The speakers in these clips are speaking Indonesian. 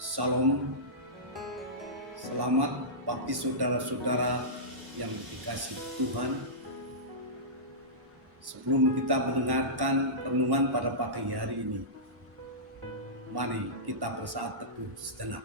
Salam, selamat pagi saudara-saudara yang dikasihi Tuhan. Sebelum kita mendengarkan renungan pada pagi hari ini, mari kita bersaat teduh sejenak.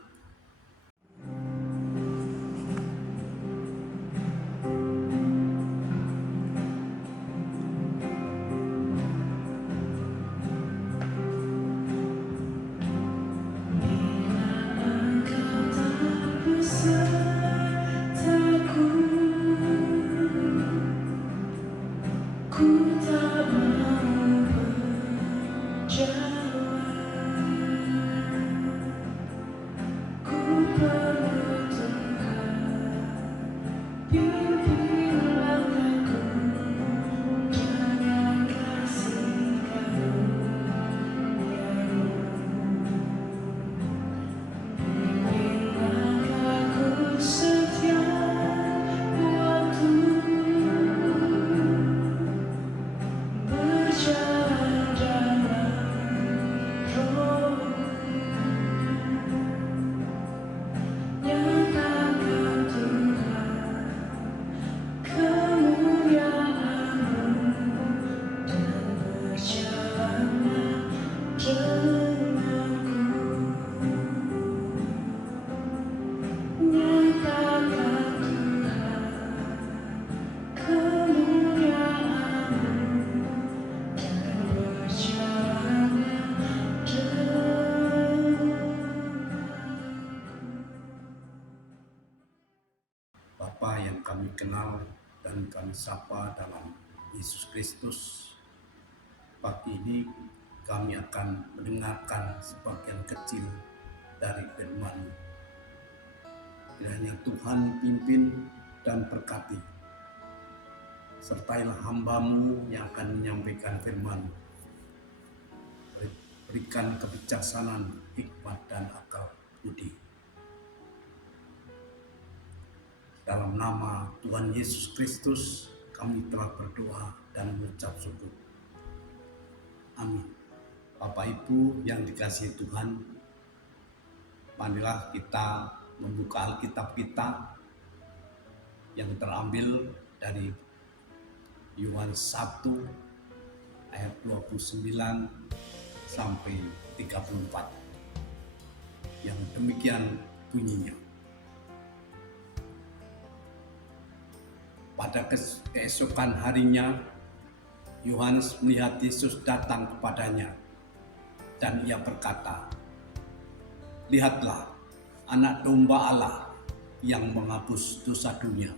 Bapa yang kami kenal dan kami sapa dalam Yesus Kristus, pagi ini kami akan mendengarkan sebagian kecil dari firman-Mu. Kiranya Tuhan pimpin dan berkati. Sertailah hamba-Mu yang akan menyampaikan firman-Mu. Berikan kebijaksanaan, hikmat dan akal budi. Dalam nama Tuhan Yesus Kristus kami telah berdoa dan mengucap syukur. Amin. Bapak Ibu yang dikasihi Tuhan, marilah kita membuka Alkitab kita yang terambil dari Yohanes 1 ayat 29 sampai 34. Yang demikian bunyinya. Pada keesokan harinya, Yohanes melihat Yesus datang kepadanya, dan ia berkata, "Lihatlah, anak domba Allah yang menghapus dosa dunia.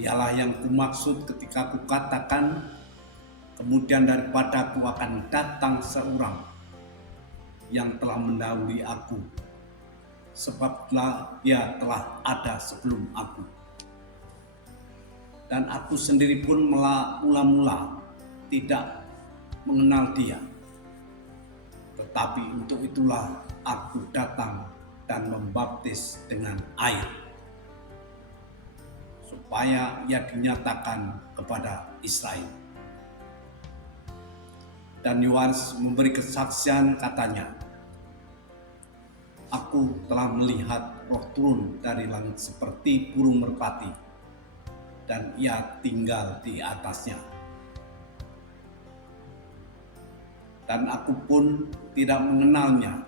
Dialah yang kumaksud ketika kukatakan, kemudian daripada aku akan datang seorang yang telah mendahului aku, sebab dia telah ada sebelum aku. Dan aku sendiri pun mula-mula tidak mengenal dia. Tetapi untuk itulah aku datang dan membaptis dengan air, supaya ia dinyatakan kepada Israel." Dan Yohanes memberi kesaksian, katanya, "Aku telah melihat Roh turun dari langit seperti burung merpati, dan ia tinggal di atasnya. Dan aku pun tidak mengenalnya,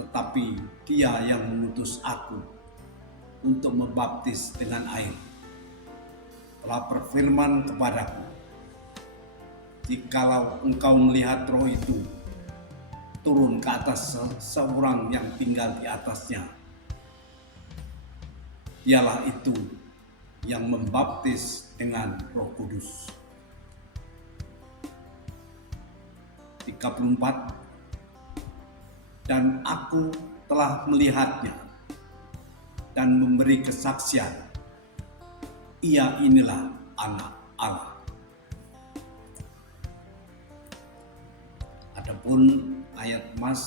tetapi dia yang mengutus aku untuk membaptis dengan air telah berfirman kepadaku, jikalau engkau melihat Roh itu turun ke atas seorang yang tinggal di atasnya, dialah itu yang membaptis dengan Roh Kudus." 34. Dan aku telah melihatnya dan memberi kesaksian, ia inilah Anak Allah. Adapun ayat Mas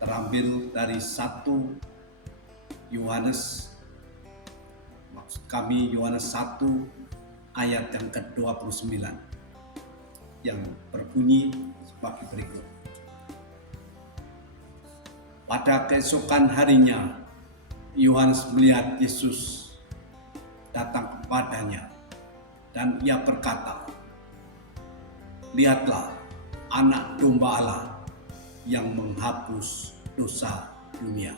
terambil dari 1 Yohanes, maksud kami Yohanes 1 ayat yang ke-29. yang berbunyi sebagai berikut. Pada keesokan harinya, Yohanes melihat Yesus datang kepadanya dan ia berkata, "Lihatlah, Anak Domba Allah yang menghapus dosa dunia."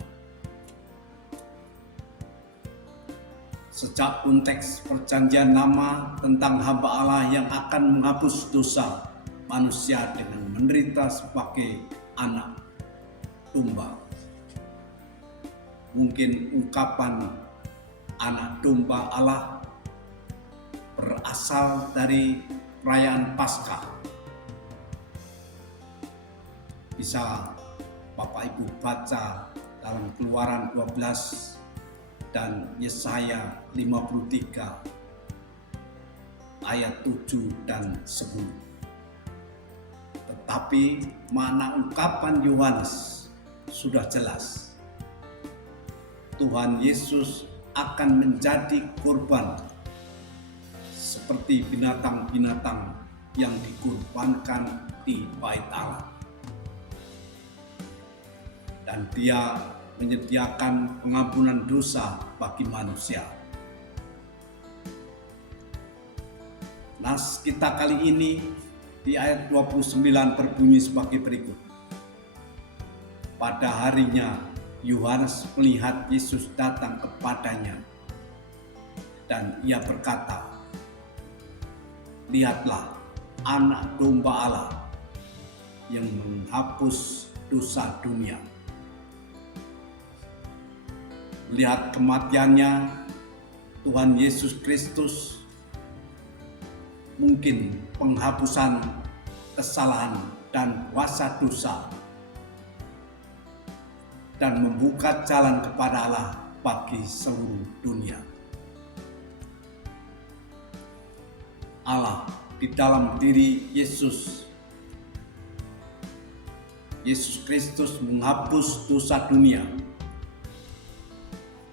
Sejak konteks perjanjian lama tentang hamba Allah yang akan menghapus dosa manusia dengan menderita sebagai anak domba. Mungkin ungkapan anak domba Allah berasal dari perayaan Paskah. Bisa Bapak Ibu baca dalam Keluaran 12 dan Yesaya 53 ayat 7 dan 10. Tetapi makna ungkapan Yohanes sudah jelas. Tuhan Yesus akan menjadi korban seperti binatang-binatang yang dikorbankan di Bait Allah. Dan Dia menyediakan pengampunan dosa bagi manusia. Nas kita kali ini di ayat 29 berbunyi sebagai berikut. Pada harinya Yohanes melihat Yesus datang kepadanya dan ia berkata, "Lihatlah, Anak Domba Allah yang menghapus dosa dunia." Melihat kematiannya, Tuhan Yesus Kristus mungkin penghapusan kesalahan dan kuasa dosa dan membuka jalan kepada Allah bagi seluruh dunia. Allah di dalam diri Yesus Kristus menghapus dosa dunia.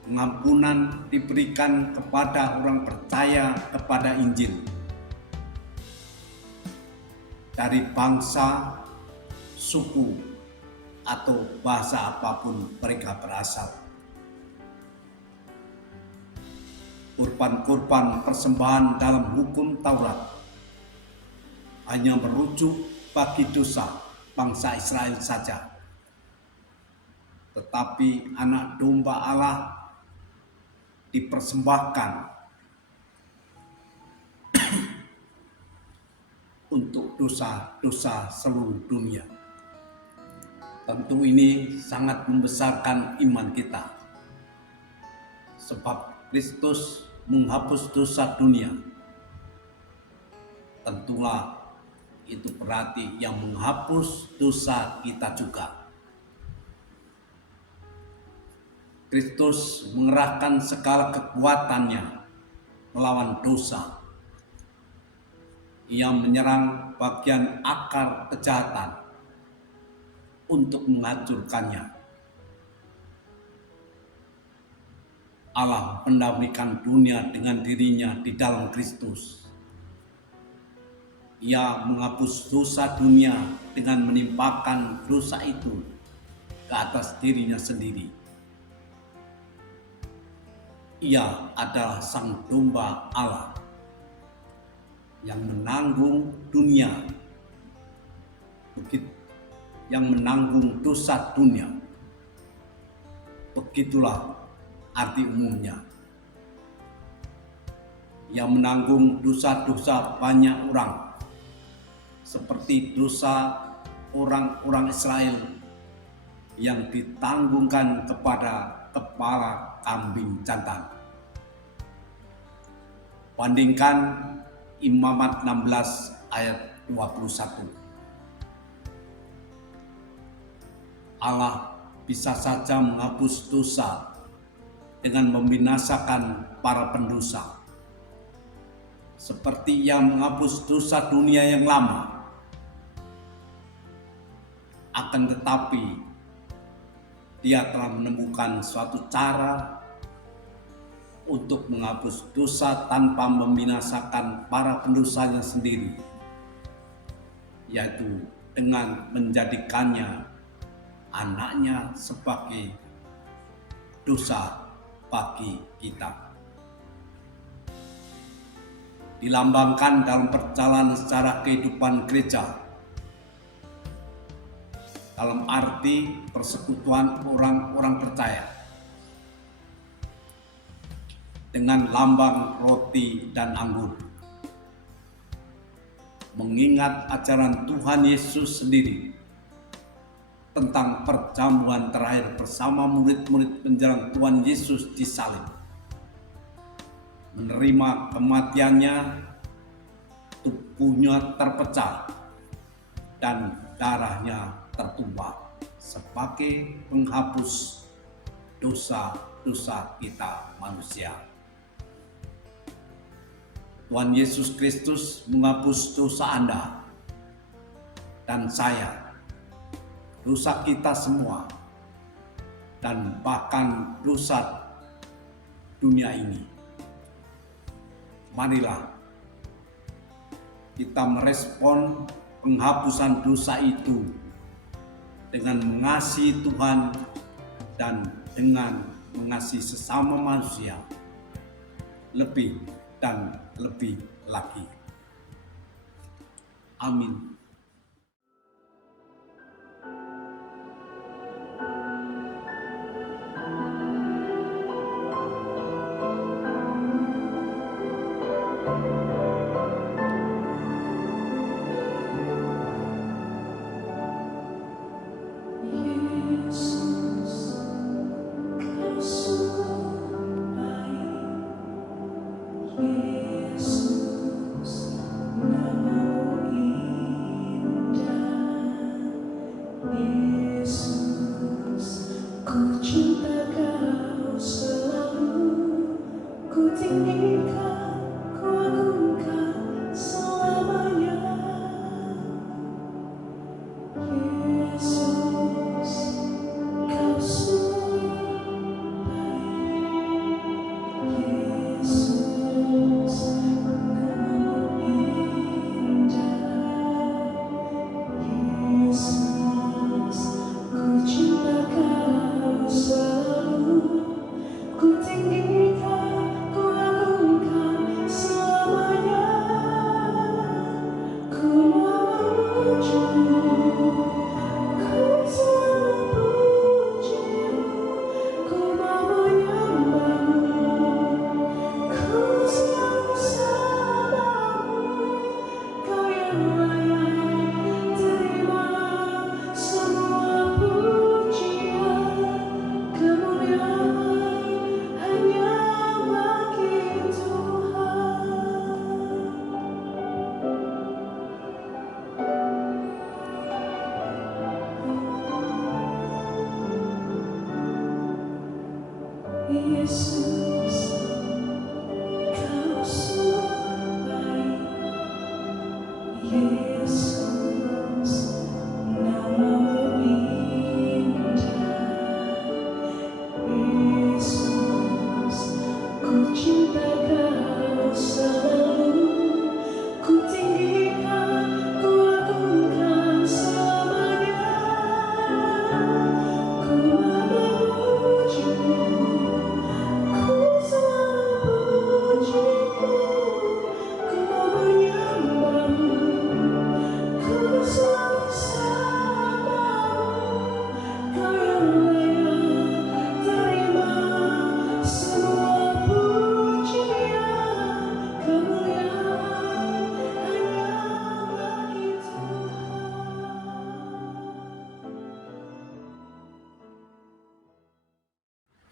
Pengampunan diberikan kepada orang percaya kepada Injil. Dari bangsa, suku, atau bahasa apapun mereka berasal. Kurban-kurban persembahan dalam hukum Taurat hanya merujuk bagi dosa bangsa Israel saja. Tetapi Anak Domba Allah dipersembahkan untuk dosa-dosa seluruh dunia. Tentu ini sangat membesarkan iman kita, sebab Kristus menghapus dosa dunia. Tentulah itu berarti yang menghapus dosa kita juga. Kristus mengerahkan segala kekuatannya melawan dosa. Ia menyerang bagian akar kejahatan untuk menghancurkannya. Allah mendamaikan dunia dengan dirinya di dalam Kristus. Ia menghapus dosa dunia dengan menimpakan dosa itu ke atas dirinya sendiri. Ia adalah Sang Domba Allah yang menanggung dunia, yang menanggung dosa dunia. Begitulah arti umumnya. Ia menanggung dosa-dosa banyak orang, seperti dosa orang-orang Israel yang ditanggungkan kepada kepala kambing jantan. Bandingkan Imamat 16 ayat 21. Allah bisa saja menghapus dosa dengan membinasakan para pendosa, seperti Ia menghapus dosa dunia yang lama. Akan tetapi, Dia telah menemukan suatu cara untuk menghapus dosa tanpa membinasakan para pendosanya sendiri. yaitu dengan menjadikannya anaknya sebagai dosa bagi kita. Dilambangkan dalam perjalanan secara kehidupan gereja, dalam arti persekutuan orang-orang percaya, dengan lambang roti dan anggur, mengingat ajaran Tuhan Yesus sendiri tentang perjamuan terakhir bersama murid-murid menjelang Tuhan Yesus disalib, menerima kematiannya, tubuhnya terpecah dan darahnya tertumpah sebagai penghapus dosa-dosa kita manusia. Tuhan Yesus Kristus menghapus dosa Anda dan saya, dosa kita semua, dan bahkan dosa dunia ini. Marilah kita merespon penghapusan dosa itu dengan mengasihi Tuhan dan dengan mengasihi sesama manusia lebih dan lebih lagi. Amin. Yesus, Kau sungguh baik. Yesus, namamu indah. Yesus, ku cinta Kau selalu. Ku tinggikan, ku agungkan selamanya. Ku memuji-Mu.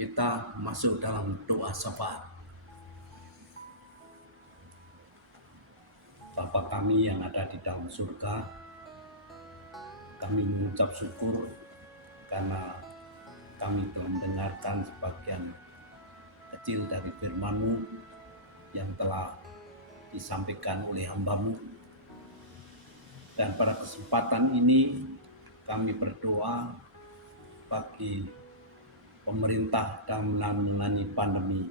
Kita masuk dalam doa syafaat. Bapa kami yang ada di dalam surga, kami mengucap syukur karena kami telah mendengarkan sebagian kecil dari firman-Mu yang telah disampaikan oleh hamba-Mu. Dan pada kesempatan ini kami berdoa bagi pemerintah dalam menangani pandemi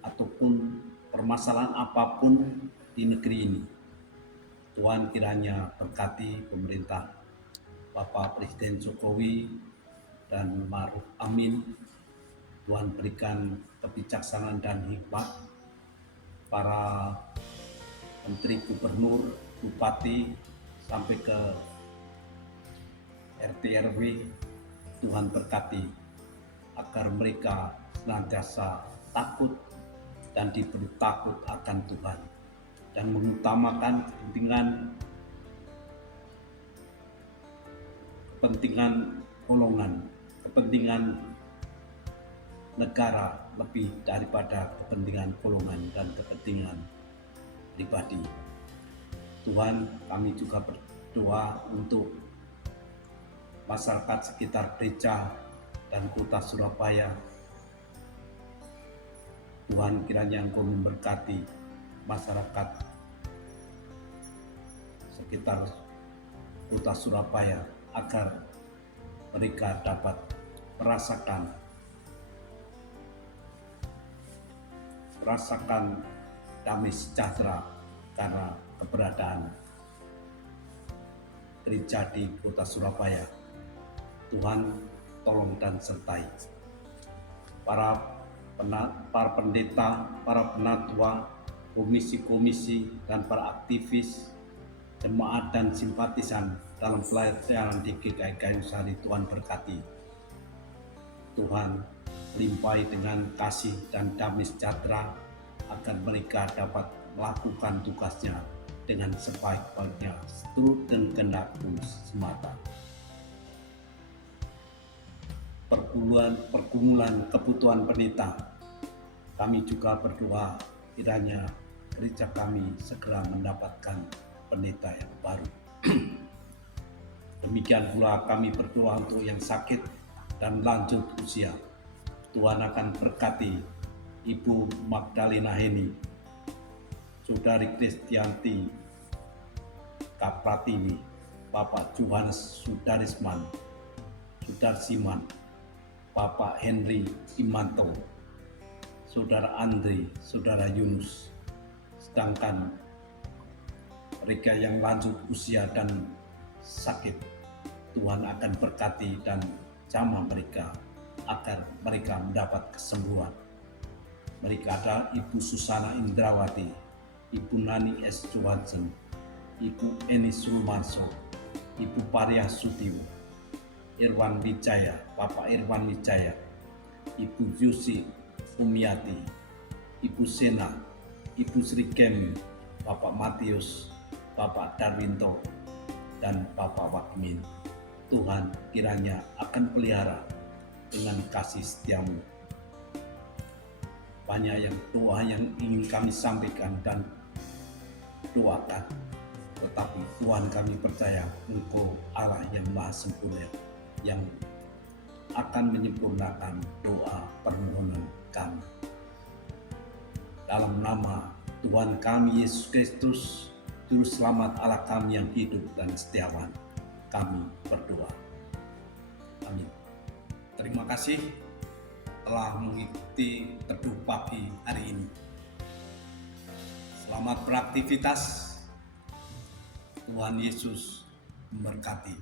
ataupun permasalahan apapun di negeri ini. Tuhan kiranya berkati pemerintah Bapak Presiden Jokowi dan Ma'ruf Amin. Tuhan berikan kebijaksanaan dan hikmat para menteri, gubernur, bupati, sampai ke RT RW. Tuhan berkati agar mereka senantiasa takut dan diberi takut akan Tuhan dan mengutamakan kepentingan golongan, kepentingan negara lebih daripada kepentingan golongan dan kepentingan pribadi. Tuhan, kami juga berdoa untuk masyarakat sekitar gereja dan kota Surabaya. Tuhan kiranya Engkau memberkati masyarakat sekitar kota Surabaya agar mereka dapat merasakan damai sejahtera karena keberadaan gereja di kota Surabaya. Tuhan tolong dan sertai para pendeta, para penatua, komisi-komisi, dan para aktivis, jemaat dan simpatisan dalam pelayanan di GKI Kayusari. Tuhan berkati. Tuhan limpahi dengan kasih dan damai sejahtera agar mereka dapat melakukan tugasnya dengan sebaik-baiknya seturut dan kehendak-Mu semata. Pergumulan kebutuhan pendeta, kami juga berdoa kiranya gereja kami segera mendapatkan pendeta yang baru. Demikian pula kami berdoa untuk yang sakit dan lanjut usia. Tuhan akan berkati Ibu Magdalena Heni, Saudari Kristianti Kapratiwi, Bapak Johannes Sudarisman, Sudarsiman, Bapak Henry Imanto, Saudara Andri, Saudara Yunus. Sedangkan mereka yang lanjut usia dan sakit, Tuhan akan berkati dan jamah mereka agar mereka mendapat kesembuhan. Mereka adalah Ibu Susana Indrawati, Ibu Nani S. Johansen, Ibu Eni Sulmanso, Ibu Pariah Sutiwo, Irwan Wijaya, Bapak Irwan Wijaya, Ibu Yusi Umiati, Ibu Sena, Ibu Sri Kemi, Bapak Matius, Bapak Darwinto, dan Bapak Wakmin. Tuhan kiranya akan pelihara dengan kasih setiamu. Banyak yang doa yang ingin kami sampaikan dan doakan, tetapi Tuhan kami percaya Engkau Allah yang Maha Sempurna, yang akan menyempurnakan doa permohonan kami. Dalam nama Tuhan kami Yesus Kristus, Juru Selamat Allah kami yang hidup dan setiawan, kami berdoa. Amin. Terima kasih telah mengikuti teduh pagi hari ini. Selamat beraktivitas. Tuhan Yesus memberkati.